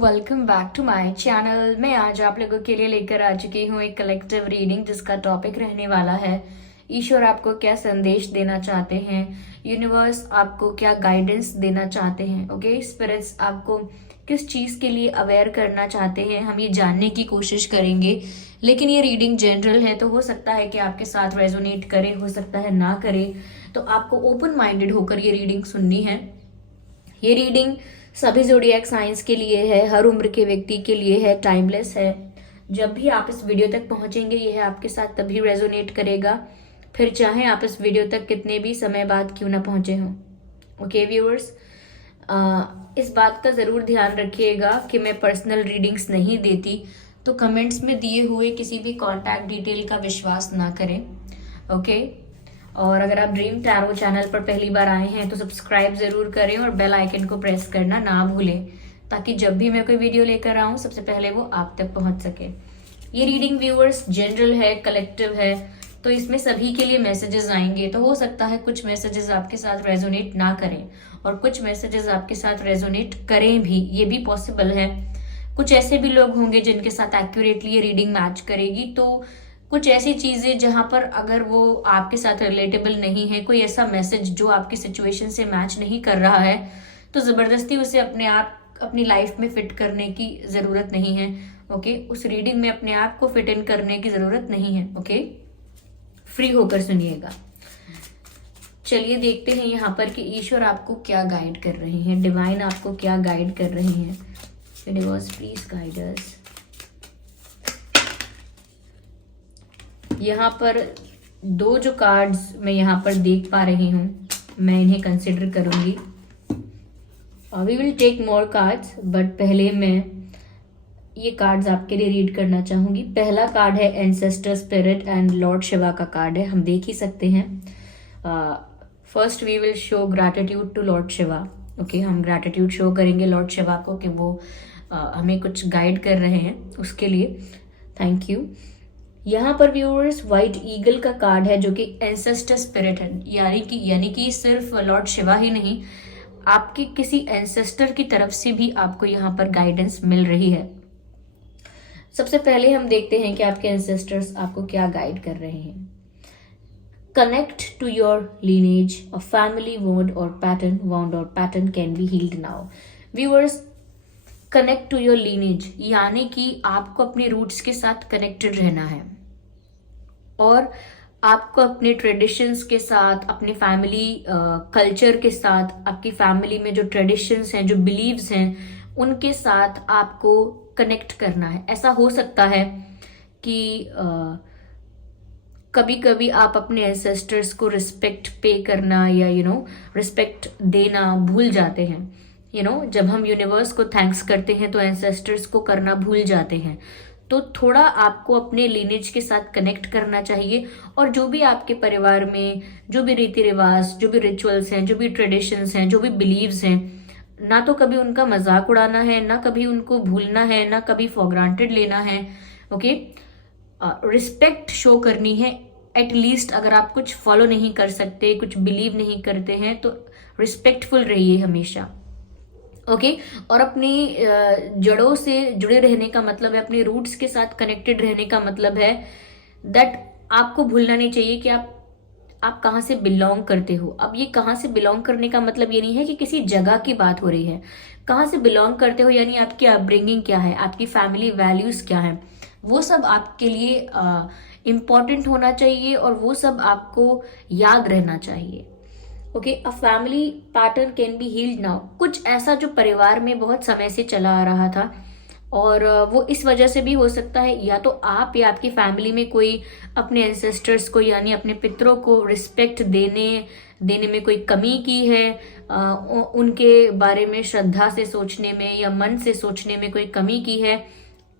Welcome back to my channel. मैं आज आप लोगों के लिए लेकर आ चुकी हूँ एक कलेक्टिव रीडिंग जिसका टॉपिक रहने वाला है ईश्वर आपको क्या संदेश देना चाहते हैं, यूनिवर्स आपको क्या गाइडेंस देना चाहते हैं। ओके, स्पिरिट्स आपको किस चीज़ के लिए अवेयर करना चाहते हैं, हम ये जानने की कोशिश करेंगे। लेकिन ये रीडिंग जनरल है तो हो सकता है कि आपके साथ रेजोनेट करे, हो सकता है ना करे। तो आपको ओपन माइंडेड होकर ये रीडिंग सुननी है। ये रीडिंग सभी ज़ोडिएक साइंस के लिए है, हर उम्र के व्यक्ति के लिए है, टाइमलेस है। जब भी आप इस वीडियो तक पहुंचेंगे यह आपके साथ तभी रेजोनेट करेगा, फिर चाहे आप इस वीडियो तक कितने भी समय बाद क्यों ना पहुंचे हों। ओके व्यूअर्स, इस बात का ज़रूर ध्यान रखिएगा कि मैं पर्सनल रीडिंग्स नहीं देती, तो कमेंट्स में दिए हुए किसी भी कॉन्टैक्ट डिटेल का विश्वास ना करें। ओके, और अगर आप ड्रीम टैरो चैनल पर पहली बार आए हैं तो सब्सक्राइब जरूर करें और बेल आइकन को प्रेस करना ना भूलें, ताकि जब भी मैं कोई वीडियो लेकर आऊं सबसे पहले वो आप तक पहुंच सके। ये रीडिंग व्यूअर्स जनरल है, कलेक्टिव है, तो इसमें सभी के लिए मैसेजेस आएंगे। तो हो सकता है कुछ मैसेजेस आपके साथ रेजोनेट ना करें और कुछ मैसेजेस आपके साथ रेजोनेट करें भी, ये भी पॉसिबल है। कुछ ऐसे भी लोग होंगे जिनके साथ एक्यूरेटली ये रीडिंग मैच करेगी, तो कुछ ऐसी चीजें जहां पर अगर वो आपके साथ रिलेटेबल नहीं है, कोई ऐसा मैसेज जो आपकी सिचुएशन से मैच नहीं कर रहा है, तो जबरदस्ती उसे अपने आप अपनी लाइफ में फिट करने की जरूरत नहीं है। ओके, उस रीडिंग में अपने आप को फिट इन करने की जरूरत नहीं है। ओके, फ्री होकर सुनिएगा। चलिए देखते हैं यहाँ पर कि ईश्वर आपको क्या गाइड कर रहे हैं, डिवाइन आपको क्या गाइड कर रहे हैं। Universe please guide us. यहाँ पर दो जो कार्ड्स मैं यहाँ पर देख पा रही हूँ, मैं इन्हें कंसिडर करूंगी। We will take more cards, but पहले मैं ये कार्ड्स आपके लिए रीड करना चाहूंगी। पहला कार्ड है ancestor spirit and lord Shiva का कार्ड है, हम देख ही सकते हैं। First we will show gratitude to lord Shiva. Okay, हम ग्रैटिट्यूड शो करेंगे लॉर्ड शिवा को कि वो हमें कुछ गाइड कर रहे हैं, उसके लिए थैंक यू। यहाँ पर व्यूअर्स व्हाइट ईगल का कार्ड है जो कि एंसेस्टर स्पिरिट है, यानी कि सिर्फ लॉर्ड शिवा ही नहीं, आपके किसी एंसेस्टर की तरफ से भी आपको यहाँ पर गाइडेंस मिल रही है। सबसे पहले हम देखते हैं कि आपके एंसेस्टर्स आपको क्या गाइड कर रहे हैं। Connect to your lineage, a family wound or pattern can be healed now. Viewers, connect to your lineage यानी कि आपको अपने रूट्स के साथ कनेक्टेड रहना है और आपको अपने ट्रेडिशंस के साथ, अपने फैमिली कल्चर के साथ, आपकी फैमिली में जो ट्रेडिशंस हैं, जो बिलीव्स हैं, उनके साथ आपको कनेक्ट करना है। ऐसा हो सकता है कि कभी कभी आप अपने एंसेस्टर्स को रिस्पेक्ट पे करना या रिस्पेक्ट देना भूल जाते हैं। जब हम यूनिवर्स को थैंक्स करते हैं तो एंसेस्टर्स को करना भूल जाते हैं। तो थोड़ा आपको अपने लीनेज के साथ कनेक्ट करना चाहिए और जो भी आपके परिवार में जो भी रीति रिवाज, जो भी रिचुअल्स हैं, जो भी ट्रेडिशंस हैं, जो भी बिलीव्स हैं, ना तो कभी उनका मजाक उड़ाना है, ना कभी उनको भूलना है, ना कभी फॉर ग्रांटेड लेना है। ओके, रिस्पेक्ट शो करनी है। एटलीस्ट अगर आप कुछ फॉलो नहीं कर सकते, कुछ बिलीव नहीं करते हैं, तो रिस्पेक्टफुल रहिए हमेशा। ओके, और अपनी जड़ों से जुड़े रहने का मतलब है, अपने रूट्स के साथ कनेक्टेड रहने का मतलब है दैट आपको भूलना नहीं चाहिए कि आप कहाँ से बिलोंग करते हो। अब ये कहाँ से बिलोंग करने का मतलब ये नहीं है कि किसी जगह की बात हो रही है। कहाँ से बिलोंग करते हो यानी आपकी अपब्रिंगिंग क्या है, आपकी फैमिली वैल्यूज क्या है, वो सब आपके लिए इम्पॉर्टेंट होना चाहिए और वो सब आपको याद रहना चाहिए। Okay, a family pattern can be healed now. कुछ ऐसा जो परिवार में बहुत समय से चला आ रहा था और वो इस वजह से भी हो सकता है, या तो आप या आपकी फैमिली में कोई अपने एंसेस्टर्स को यानी अपने पितरों को रिस्पेक्ट देने में कोई कमी की है, उनके बारे में श्रद्धा से सोचने में या मन से सोचने में कोई कमी की है।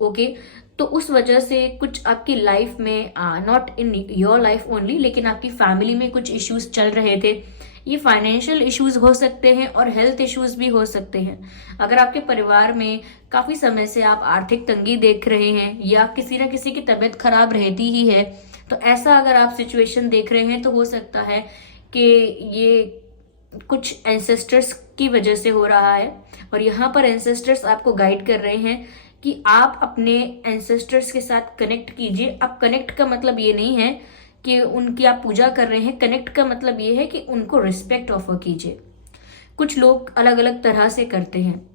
ओके, तो उस वजह से कुछ आपकी लाइफ में, not in your life only, लेकिन आपकी फैमिली में कुछ इश्यूज चल रहे थे। ये फाइनेंशियल इश्यूज हो सकते हैं और हेल्थ इश्यूज भी हो सकते हैं। अगर आपके परिवार में काफी समय से आप आर्थिक तंगी देख रहे हैं या किसी न किसी की तबीयत खराब रहती ही है, तो ऐसा अगर आप सिचुएशन देख रहे हैं तो हो सकता है कि ये कुछ एंसेस्टर्स की वजह से हो रहा है। और यहाँ पर एंसेस्टर्स आपको गाइड कर रहे हैं कि आप अपने एंसेस्टर्स के साथ कनेक्ट कीजिए। अब कनेक्ट का मतलब ये नहीं है कि उनकी आप पूजा कर रहे हैं, कनेक्ट का मतलब ये है कि उनको रिस्पेक्ट ऑफर कीजिए। कुछ लोग अलग अलग तरह से करते हैं,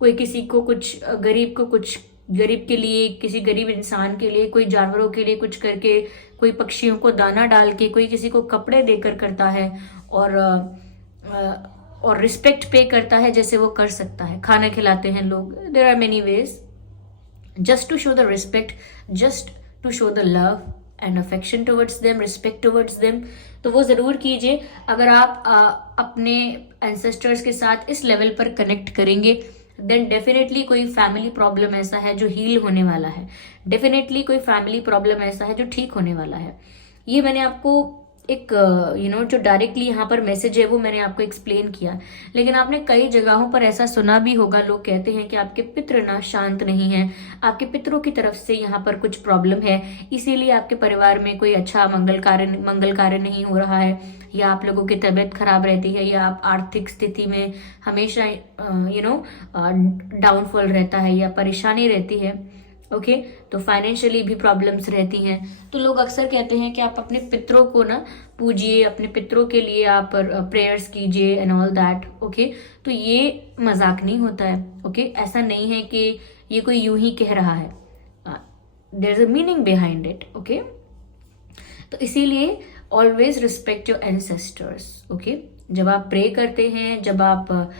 कोई किसी को कुछ गरीब को कुछ गरीब के लिए, किसी गरीब इंसान के लिए, कोई जानवरों के लिए कुछ करके, कोई पक्षियों को दाना डाल के, कोई किसी को कपड़े देकर करता है और रिस्पेक्ट पे करता है जैसे वो कर सकता है। खाना खिलाते हैं लोग, there are many ways just to show the respect, just to show the love and affection towards them, respect towards them। तो वो ज़रूर कीजिए। अगर आप अपने ancestors के साथ इस लेवल पर कनेक्ट करेंगे, देन डेफिनेटली कोई फैमिली प्रॉब्लम ऐसा है जो हील होने वाला है, डेफिनेटली कोई फैमिली प्रॉब्लम ऐसा है जो ठीक होने वाला है। ये मैंने आपको एक जो डायरेक्टली यहाँ पर मैसेज है वो मैंने आपको एक्सप्लेन किया। लेकिन आपने कई जगहों पर ऐसा सुना भी होगा, लोग कहते हैं कि आपके पितृ ना शांत नहीं है, आपके पितरों की तरफ से यहाँ पर कुछ प्रॉब्लम है, इसीलिए आपके परिवार में कोई अच्छा मंगल कार्य नहीं हो रहा है, या आप लोगों की तबीयत खराब रहती है, या आप आर्थिक स्थिति में हमेशा डाउनफॉल रहता है या परेशानी रहती है। ओके तो फाइनेंशियली भी प्रॉब्लम्स रहती हैं। तो लोग अक्सर कहते हैं कि आप अपने पितरों को ना पूजिए, अपने पितरों के लिए आप प्रेयर्स कीजिए एंड ऑल दैट। ओके तो ये मजाक नहीं होता है। ओके ऐसा नहीं है कि ये कोई यूं ही कह रहा है, there is a meaning behind it. Okay तो इसीलिए always respect your ancestors. Okay जब आप प्रे करते हैं, जब आप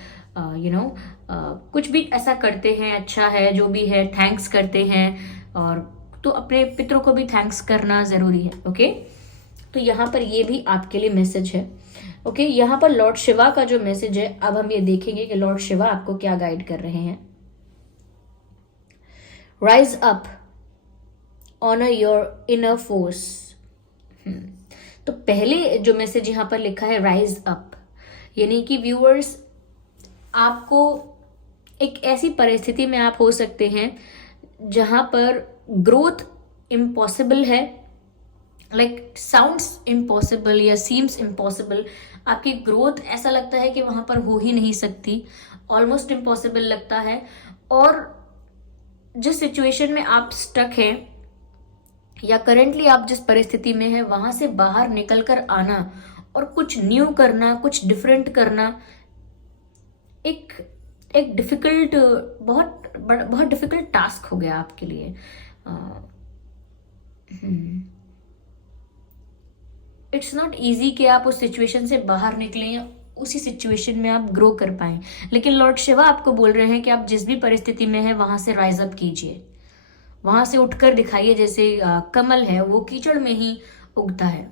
कुछ भी ऐसा करते हैं अच्छा है जो भी है, थैंक्स करते हैं, और तो अपने पितरों को भी थैंक्स करना जरूरी है। ओके तो यहाँ पर ये भी आपके लिए मैसेज है। ओके यहाँ पर लॉर्ड शिवा का जो मैसेज है, अब हम ये देखेंगे कि लॉर्ड शिवा आपको क्या गाइड कर रहे हैं। Rise up, honour your inner force. तो पहले जो मैसेज यहाँ पर लिखा है राइज अप, यानी कि व्यूअर्स आपको एक ऐसी परिस्थिति में आप हो सकते हैं जहां पर ग्रोथ इम्पॉसिबल है, लाइक साउंड्स इम्पॉसिबल या सीम्स इम्पॉसिबल। आपकी ग्रोथ ऐसा लगता है कि वहां पर हो ही नहीं सकती, ऑलमोस्ट इम्पॉसिबल लगता है। और जिस सिचुएशन में आप स्टक हैं या करेंटली आप जिस परिस्थिति में हैं, वहां से बाहर निकलकर आना और कुछ न्यू करना, कुछ डिफरेंट करना एक डिफिकल्ट, बहुत डिफिकल्ट टास्क हो गया आपके लिए। इट्स नॉट इजी कि आप उस सिचुएशन से बाहर निकलें या उसी सिचुएशन में आप ग्रो कर पाएं। लेकिन लॉर्ड शिवा आपको बोल रहे हैं कि आप जिस भी परिस्थिति में हैं वहां से राइज अप कीजिए, वहां से उठकर दिखाइए। जैसे कमल है वो कीचड़ में ही उगता है,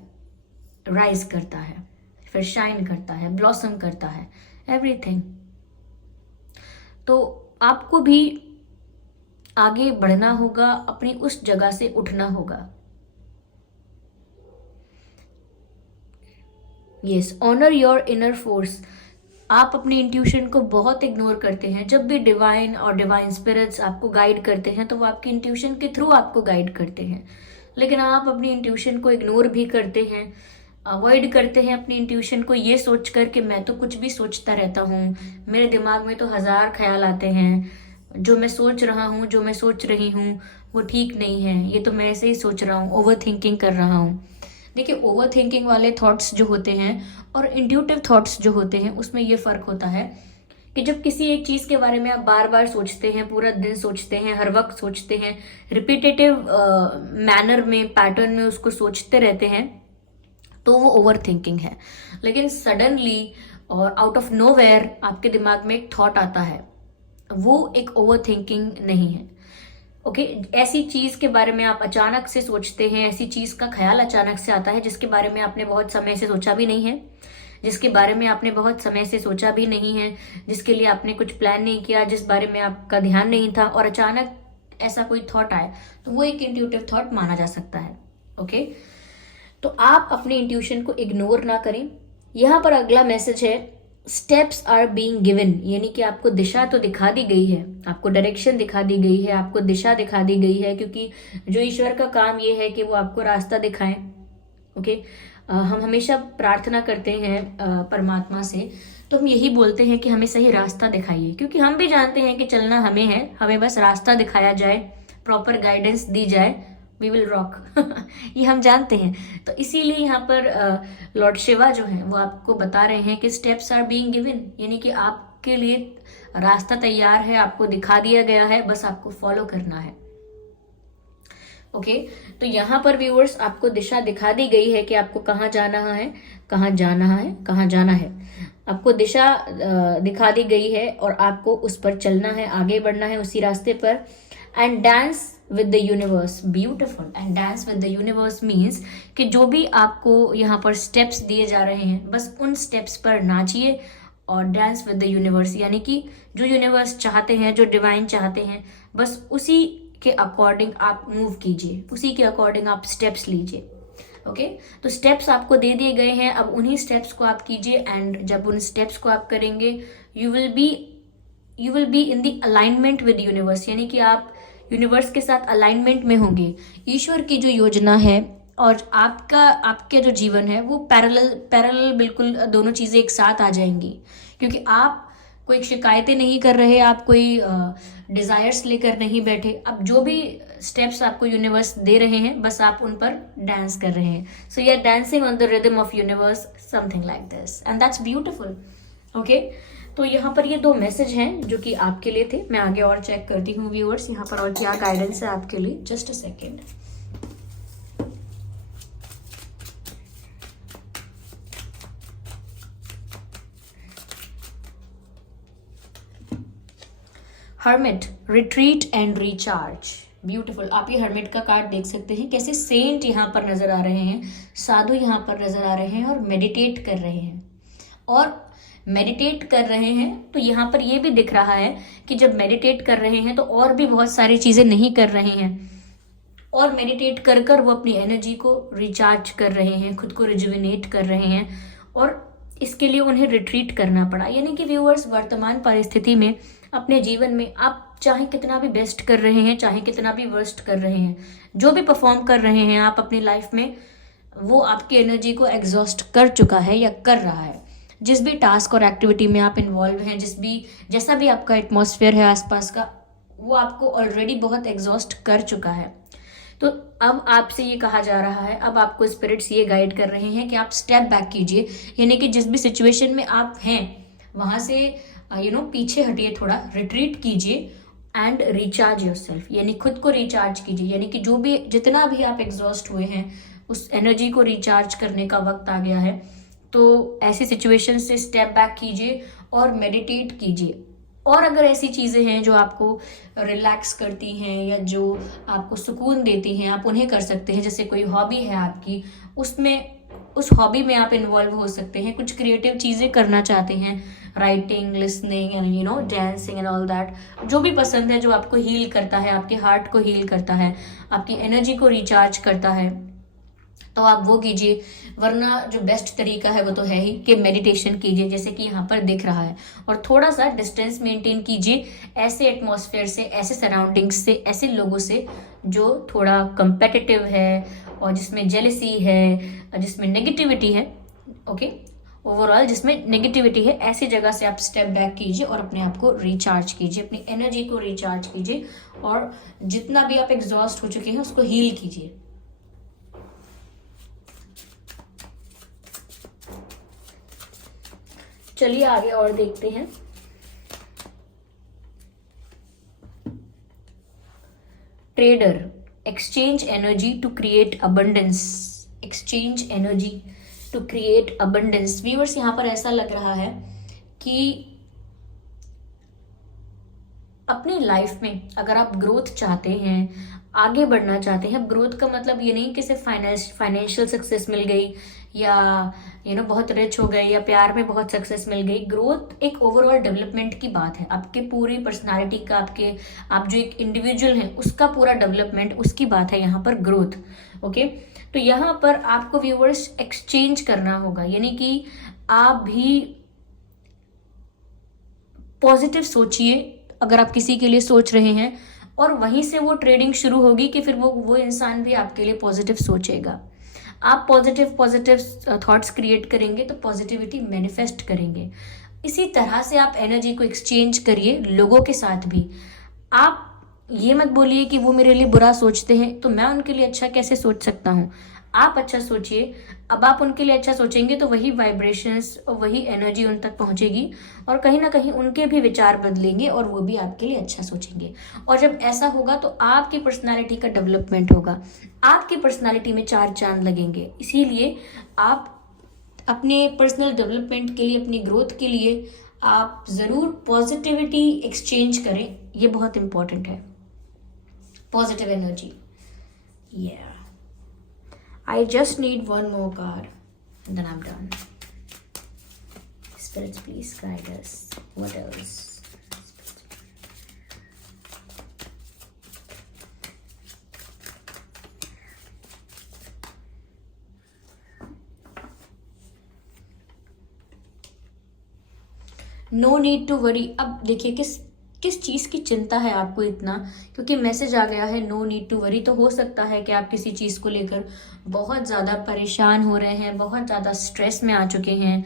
राइज करता है, फिर शाइन करता है, ब्लॉसम करता है, एवरीथिंग। तो आपको भी आगे बढ़ना होगा, अपनी उस जगह से उठना होगा। Yes, honour your inner force. आप अपनी इंट्यूशन को बहुत इग्नोर करते हैं। जब भी डिवाइन और डिवाइन स्पिरिट्स आपको गाइड करते हैं तो वो आपकी इंट्यूशन के थ्रू आपको गाइड करते हैं, लेकिन आप अपनी इंट्यूशन को इग्नोर भी करते हैं, अवॉइड करते हैं अपनी इंट्यूशन को, ये सोचकर कि मैं तो कुछ भी सोचता रहता हूँ, मेरे दिमाग में तो 1000 ख्याल आते हैं, जो मैं सोच रहा हूँ, जो मैं सोच रही हूँ वो ठीक नहीं है, ये तो मैं ऐसे ही सोच रहा हूँ, ओवर थिंकिंग कर रहा हूँ। देखिए ओवर थिंकिंग वाले थॉट्स जो होते हैं और इंट्यूटिव थॉट्स जो होते हैं उसमें ये फर्क होता है कि जब किसी एक चीज के बारे में आप बार बार सोचते हैं, पूरा दिन सोचते हैं, हर वक्त सोचते हैं, रिपीटेटिव मैनर में, पैटर्न में उसको सोचते रहते हैं, तो वो ओवर थिंकिंग है। लेकिन सडनली और आउट ऑफ नोवेयर आपके दिमाग में एक थॉट आता है, वो एक ओवर थिंकिंग नहीं है। ओके ऐसी चीज के बारे में आप अचानक से सोचते हैं, ऐसी चीज का ख्याल अचानक से आता है जिसके बारे में आपने बहुत समय से सोचा भी नहीं है, जिसके बारे में आपने बहुत समय से सोचा भी नहीं है, जिसके लिए आपने कुछ प्लान नहीं किया, जिस बारे में आपका ध्यान नहीं था, और अचानक ऐसा कोई थॉट आए तो वो एक इंट्यूटिव थॉट माना जा सकता है। ओके तो आप अपने इंट्यूशन को इग्नोर ना करें। यहाँ पर अगला मैसेज है स्टेप्स आर बीइंग गिवन, यानी कि आपको दिशा तो दिखा दी गई है, आपको डायरेक्शन दिखा दी गई है, आपको दिशा दिखा दी गई है, क्योंकि जो ईश्वर का काम ये है कि वो आपको रास्ता दिखाएं। ओके हम हमेशा प्रार्थना करते हैं परमात्मा से, तो हम यही बोलते हैं कि हमें सही रास्ता दिखाइए, क्योंकि हम भी जानते हैं कि चलना हमें है, हमें बस रास्ता दिखाया जाए, प्रॉपर गाइडेंस दी जाए, वी विल रॉक। ये हम जानते हैं। तो इसीलिए यहाँ पर लॉर्ड शिवा जो है वो आपको बता रहे हैं कि स्टेप्स आर बीइंग गिवन, यानी कि आपके लिए रास्ता तैयार है, आपको दिखा दिया गया है, बस आपको फॉलो करना है। ओके तो यहाँ पर व्यूअर्स आपको दिशा दिखा दी गई है कि आपको कहाँ जाना है, कहाँ जाना है, कहाँ जाना है। आपको दिशा दिखा दी गई है और आपको उस पर चलना है, आगे बढ़ना है उसी रास्ते पर। And dance with the universe, beautiful. And dance with the universe means कि जो भी आपको यहाँ पर स्टेप्स दिए जा रहे हैं, बस उन स्टेप्स पर नाचिए और डांस विद द यूनिवर्स, यानी कि जो यूनिवर्स चाहते हैं, जो डिवाइन चाहते हैं, बस उसी के अकॉर्डिंग आप मूव कीजिए, उसी के अकॉर्डिंग आप स्टेप्स लीजिए। ओके तो स्टेप्स आपको दे दिए गए हैं, अब उन्हीं स्टेप्स को आप कीजिए। एंड जब उन स्टेप्स को आप करेंगे, you will be in the alignment with universe, यानी कि आप यूनिवर्स के साथ अलाइनमेंट में होंगे। ईश्वर की जो योजना है और आपके जो जीवन है वो पैरेलल बिल्कुल दोनों चीजें एक साथ आ जाएंगी, क्योंकि आप कोई शिकायतें नहीं कर रहे, आप कोई डिजायर्स लेकर नहीं बैठे। अब जो भी स्टेप्स आपको यूनिवर्स दे रहे हैं, बस आप उन पर डांस कर रहे हैं। So you are dancing on the rhythm of universe, something like this, and that's beautiful. Okay तो यहाँ पर ये 2 मैसेज हैं जो कि आपके लिए थे। मैं आगे और चेक करती हूँ व्यूअर्स यहाँ पर और क्या गाइडेंस है आपके लिए। Just a second. Hermit, retreat and recharge, beautiful. आप ये हर्मिट का कार्ड देख सकते हैं, कैसे सेंट यहाँ पर नजर आ रहे हैं, साधु यहाँ पर नजर आ रहे हैं और मेडिटेट कर रहे हैं। और मेडिटेट कर रहे हैं तो यहाँ पर ये भी दिख रहा है कि जब मेडिटेट कर रहे हैं तो और भी बहुत सारी चीजें नहीं कर रहे हैं, और मेडिटेट कर कर वो अपनी एनर्जी को रिचार्ज कर रहे हैं, खुद को रिजुविनेट कर रहे हैं, और इसके लिए उन्हें रिट्रीट करना पड़ा। यानी कि व्यूअर्स, वर्तमान परिस्थिति में अपने जीवन में आप चाहे कितना भी बेस्ट कर रहे हैं, चाहे कितना भी वर्स्ट कर रहे हैं, जो भी परफॉर्म कर रहे हैं आप अपनी लाइफ में, वो आपकी एनर्जी को एग्जॉस्ट कर चुका है या कर रहा है। जिस भी टास्क और एक्टिविटी में आप इन्वॉल्व हैं, जैसा भी आपका एटमॉस्फेयर है आसपास का, वो आपको ऑलरेडी बहुत एग्जॉस्ट कर चुका है। तो अब आपसे ये कहा जा रहा है, अब आपको स्पिरिट्स ये गाइड कर रहे हैं कि आप स्टेप बैक कीजिए, यानी कि जिस भी सिचुएशन में आप हैं वहां से पीछे हटिए, थोड़ा रिट्रीट कीजिए एंड रिचार्ज योरसेल्फ, यानी खुद को रिचार्ज कीजिए। यानी कि जितना भी आप एग्जॉस्ट हुए हैं, उस एनर्जी को रिचार्ज करने का वक्त आ गया है। तो ऐसी सिचुएशन से स्टेप बैक कीजिए और मेडिटेट कीजिए। और अगर ऐसी चीजें हैं जो आपको रिलैक्स करती हैं या जो आपको सुकून देती हैं, आप उन्हें कर सकते हैं। जैसे कोई हॉबी है आपकी, उस हॉबी में आप इन्वॉल्व हो सकते हैं। कुछ क्रिएटिव चीजें करना चाहते हैं, writing, listening and dancing and all that, जो भी पसंद है, जो आपको हील करता है, आपके हार्ट को हील करता है, आपकी एनर्जी को रिचार्ज करता है, तो आप वो कीजिए। वरना जो बेस्ट तरीका है वो तो है ही कि मेडिटेशन कीजिए, जैसे कि यहाँ पर दिख रहा है, और थोड़ा सा डिस्टेंस मेंटेन कीजिए ऐसे एटमॉस्फेयर से, ऐसे सराउंडिंग्स से, ऐसे लोगों से जो थोड़ा कंपेटिटिव है और जिसमें जेलसी है, जिसमें नेगेटिविटी है। ओके ओवरऑल जिसमें नेगेटिविटी है, ऐसी जगह से आप स्टेप बैक कीजिए और अपने आप को रिचार्ज कीजिए, अपनी एनर्जी को रिचार्ज कीजिए, और जितना भी आप एग्जॉस्ट हो चुके हैं उसको हील कीजिए। चलिए आगे और देखते हैं। Trader, exchange energy to create abundance, exchange energy to create abundance. Viewers, यहाँ पर ऐसा लग रहा है कि अपनी लाइफ में अगर आप ग्रोथ चाहते हैं, आगे बढ़ना चाहते हैं, ग्रोथ का मतलब ये नहीं कि सिर्फ फाइनेंशियल सक्सेस मिल गई या बहुत रिच हो गए या प्यार में बहुत सक्सेस मिल गई। ग्रोथ एक ओवरऑल डेवलपमेंट की बात है, आपके पूरी पर्सनालिटी का, आप जो एक इंडिविजुअल हैं उसका पूरा डेवलपमेंट, उसकी बात है यहाँ पर ग्रोथ। ओके तो यहाँ पर आपको व्यूअर्स एक्सचेंज करना होगा, यानी कि आप भी पॉजिटिव सोचिए अगर आप किसी के लिए सोच रहे हैं, और वहीं से वो ट्रेडिंग शुरू होगी कि फिर वो इंसान भी आपके लिए पॉजिटिव सोचेगा। आप पॉजिटिव पॉजिटिव थॉट्स क्रिएट करेंगे तो पॉजिटिविटी मैनिफेस्ट करेंगे। इसी तरह से आप एनर्जी को एक्सचेंज करिए लोगों के साथ भी। आप ये मत बोलिए कि वो मेरे लिए बुरा सोचते हैं तो मैं उनके लिए अच्छा कैसे सोच सकता हूँ। आप अच्छा सोचिए। अब आप उनके लिए अच्छा सोचेंगे तो वही वाइब्रेशंस और वही एनर्जी उन तक पहुंचेगी और कहीं ना कहीं उनके भी विचार बदलेंगे और वो भी आपके लिए अच्छा सोचेंगे। और जब ऐसा होगा तो आपकी पर्सनालिटी का डेवलपमेंट होगा, आपकी पर्सनालिटी में चार चांद लगेंगे। इसीलिए आप अपने पर्सनल डेवलपमेंट के लिए, अपनी ग्रोथ के लिए आप ज़रूर पॉजिटिविटी एक्सचेंज करें। ये बहुत इंपॉर्टेंट है, positive energy. Yeah. I just need one more card and then I'm done. Spirits, please guide us. What else? No need to worry. अब देखिए किस चीज़ की चिंता है आपको इतना, क्योंकि मैसेज आ गया है नो नीड टू वरी। तो हो सकता है कि आप किसी चीज़ को लेकर बहुत ज़्यादा परेशान हो रहे हैं, बहुत ज़्यादा स्ट्रेस में आ चुके हैं,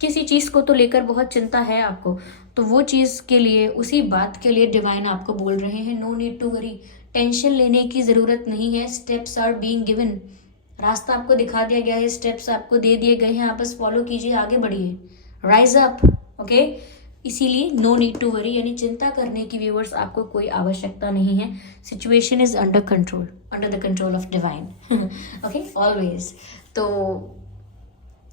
किसी चीज़ को तो लेकर बहुत चिंता है आपको। तो वो चीज़ के लिए, उसी बात के लिए डिवाइन आपको बोल रहे हैं no need to worry. Tension लेने की ज़रूरत नहीं है। Steps are being given. रास्ता आपको दिखा दिया गया है, स्टेप्स आपको दे दिए गए हैं, आप बस फॉलो कीजिए, आगे बढ़िए, राइज अप। ओके, इसीलिए नो नीड टू वरी, यानी चिंता करने की व्यूअर्स आपको कोई आवश्यकता नहीं है। Situation is under control, under the control of divine. Okay, always. तो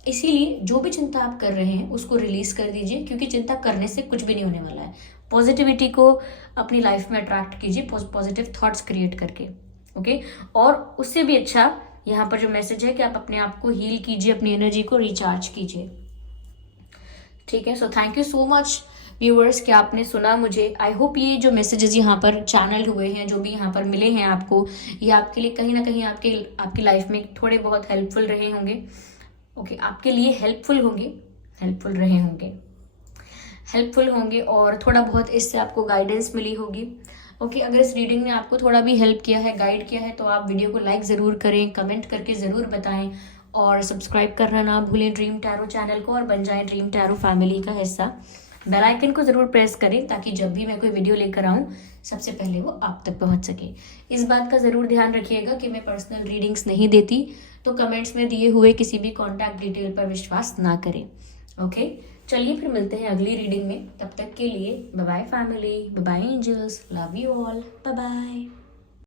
इसीलिए जो भी चिंता आप कर रहे हैं उसको रिलीज कर दीजिए, क्योंकि चिंता करने से कुछ भी नहीं होने वाला है। पॉजिटिविटी को अपनी लाइफ में अट्रैक्ट कीजिए, पॉजिटिव थॉट्स क्रिएट करके। ओके, और उससे भी अच्छा यहाँ पर जो मैसेज है कि आप अपने आप को हील कीजिए, अपनी एनर्जी को रिचार्ज कीजिए। ठीक है, so thank you so much viewers कि आपने सुना मुझे। आई होप ये जो मैसेजेस यहाँ पर चैनल हुए हैं, जो भी यहाँ पर मिले हैं आपको, ये आपके लिए कहीं ना कहीं आपकी लाइफ में थोड़े बहुत हेल्पफुल रहे होंगे। ओके, आपके लिए हेल्पफुल होंगे और थोड़ा बहुत इससे आपको गाइडेंस मिली होगी। ओके, अगर इस रीडिंग ने आपको थोड़ा भी हेल्प किया है, गाइड किया है, तो आप वीडियो को लाइक ज़रूर करें, कमेंट करके ज़रूर बताएं और सब्सक्राइब करना ना भूलें ड्रीम टैरो चैनल को, और बन जाएं ड्रीम टैरो फैमिली का हिस्सा। बेल आइकन को ज़रूर प्रेस करें ताकि जब भी मैं कोई वीडियो लेकर आऊँ सबसे पहले वो आप तक पहुँच सके। इस बात का ज़रूर ध्यान रखिएगा कि मैं पर्सनल रीडिंग्स नहीं देती, तो कमेंट्स में दिए हुए किसी भी कॉन्टैक्ट डिटेल पर विश्वास ना करें। ओके, चलिए फिर मिलते हैं अगली रीडिंग में। तब तक के लिए bye bye family, bye bye angels, love you all, bye bye.